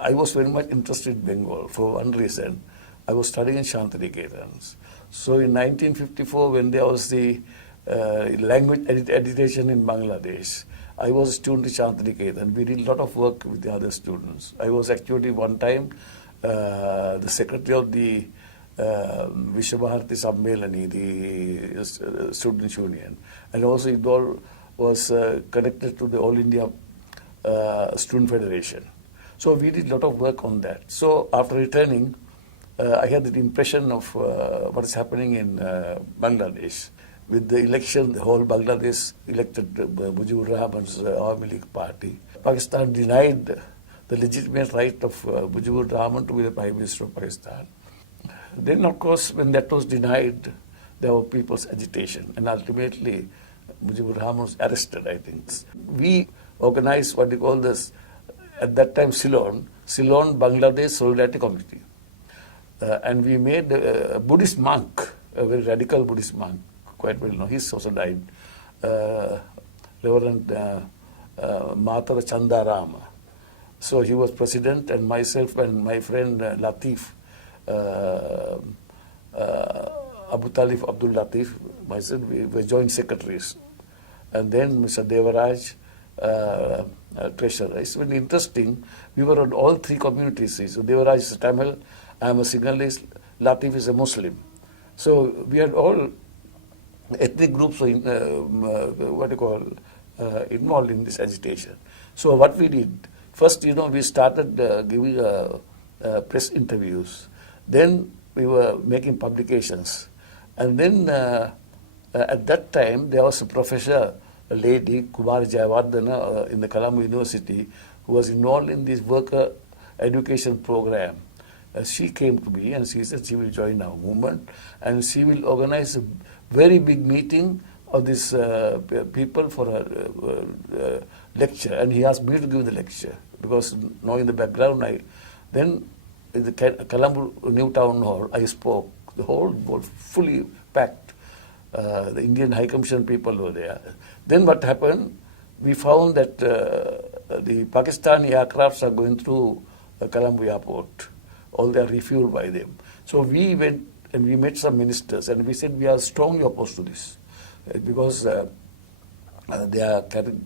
I was very much interested in Bengal for one reason. I was studying in Shantiniketan. So in 1954, when there was the language education in Bangladesh, I was a student in Shantiniketan. We did a lot of work with the other students. I was actually one time the secretary of the Vishwabharati Sammelani, the students' union, and also it all was connected to the All India Student Federation. So we did a lot of work on that. So after returning, I had the impression of what is happening in Bangladesh. With the election, the whole Bangladesh elected Mujibur Rahman's Awami League party. Pakistan denied the legitimate right of Mujibur Rahman to be the Prime Minister of Pakistan. Then, of course, when that was denied, there were people's agitation, and ultimately Mujibur Rahman was arrested, I think. We organized what we call this, at that time, Ceylon Bangladesh Solidarity Committee. And we made a Buddhist monk, a very radical Buddhist monk, quite well known. He's also died, Reverend Matar Chandarama. So he was president, and myself and my friend Latif, Abu Talif Abdul Latif, myself, we were joint secretaries. And then Mr. Devaraj, treasurer. It's very interesting. We were on all three communities. So Devaraj is a Tamil, I am a Sinhalese, Latif is a Muslim. So we had all ethnic groups involved in this agitation. So what we did, first, we started giving press interviews. Then we were making publications. And then at that time, there was a professor, a lady, Kumar Jayawardena, in the Colombo University, who was involved in this worker education program. She came to me and she said she will join our movement and she will organize a very big meeting of these people for a lecture. And he asked me to give the lecture because knowing the background, then in the Colombo New Town Hall, I spoke. The whole was fully packed. The Indian High Commission people were there. Then what happened? We found that the Pakistani aircrafts are going through Colombo airport. All they are refueled by them. So we went and we met some ministers and we said we are strongly opposed to this because they are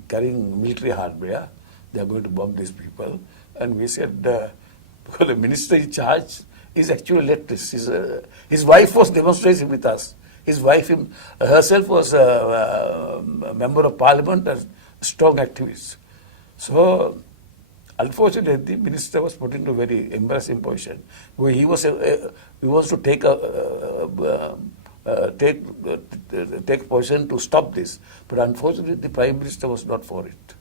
carrying military hardware. They are going to bomb these people. And we said, because the minister in charge is actually leftist. His wife was demonstrating with us. His wife herself was a member of parliament and strong activist. So, unfortunately, the minister was put into a very embarrassing position. He wants to take position to stop this. But unfortunately, the Prime Minister was not for it.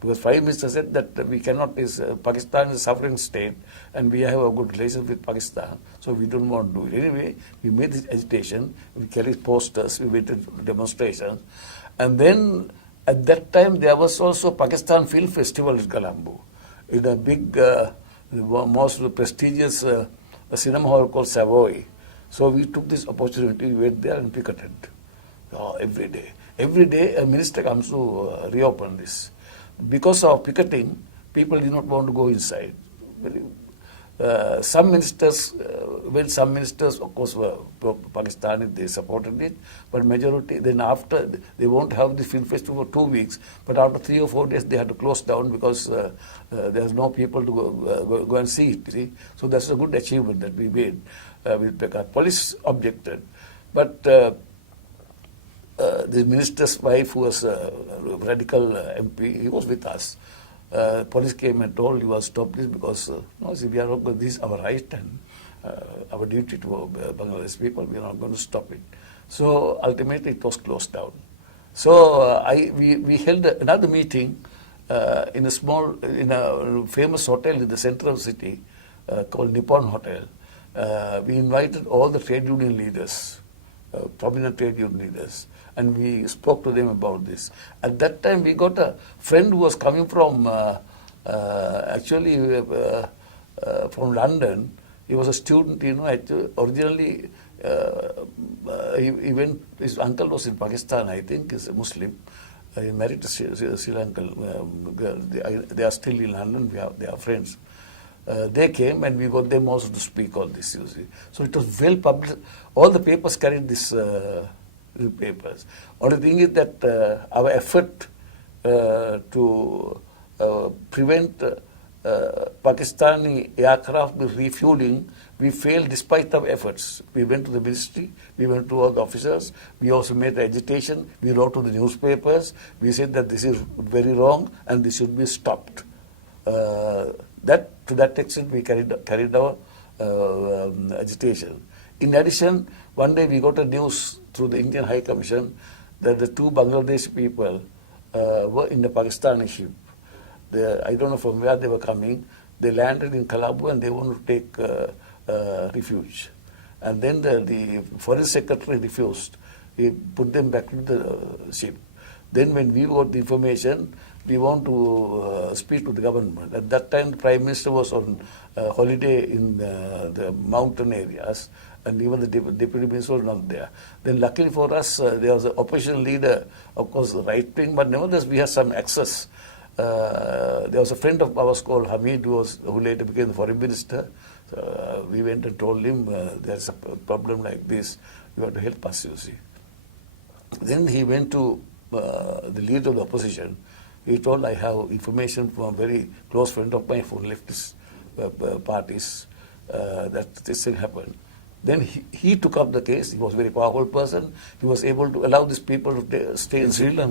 Because Prime Minister said that we cannot, Pakistan is a sovereign state and we have a good relation with Pakistan, so we don't want to do it. Anyway, we made this agitation, we carried posters, we made demonstrations. And then at that time there was also Pakistan Film Festival in Colombo, in a big, most prestigious cinema hall called Savoy. So we took this opportunity, we went there and picketed every day. Every day a minister comes to reopen this. Because of picketing, people did not want to go inside. Some ministers, of course, were Pakistani, they supported it, but majority, then after, they won't have the film festival for 2 weeks, but after 3 or 4 days, they had to close down because there's no people to go and see it. See? So that's a good achievement that we made with Pekar. Police objected, but the minister's wife, who was a radical MP, he was with us. Police came and told he was stop this because we are not going, this is our right and our duty to Bangladesh people, we are not going to stop it. So ultimately it was closed down. So we held another meeting in a famous hotel in the center of the city called Nippon Hotel. We invited all the trade union leaders, prominent trade union leaders, and we spoke to them about this. At that time, we got a friend who was coming from, from London. He was a student, originally he went, his uncle was in Pakistan, I think, he's a Muslim. He married a Sri Lankan girl. They are still in London, they are friends. They came and we got them also to speak on this, you see. So it was well published. All the papers carried this papers. Only thing is that our effort to prevent Pakistani aircraft refueling, we failed despite our efforts. We went to the ministry, we went to all the officers, we also made agitation, we wrote to the newspapers, we said that this is very wrong and this should be stopped. To that extent we carried our agitation. In addition, one day we got a news through the Indian High Commission that the two Bangladesh people were in the Pakistani ship. I don't know from where they were coming. They landed in Colombo and they wanted to take refuge. And then the Foreign Secretary refused. He put them back to the ship. Then when we got the information, we want to speak to the government. At that time, the Prime Minister was on holiday in the mountain areas, and even the Deputy Minister was not there. Then luckily for us, there was an opposition leader, of course, right-wing, but nevertheless we had some access. There was a friend of ours called Hamid, who later became the Foreign Minister. So, we went and told him, there's a problem like this, you have to help us, you see. Then he went to the leader of the opposition. He told, I have information from a very close friend of mine from leftist parties that this thing happened. Then he took up the case. He was a very powerful person. He was able to allow these people to stay in Sri Lanka.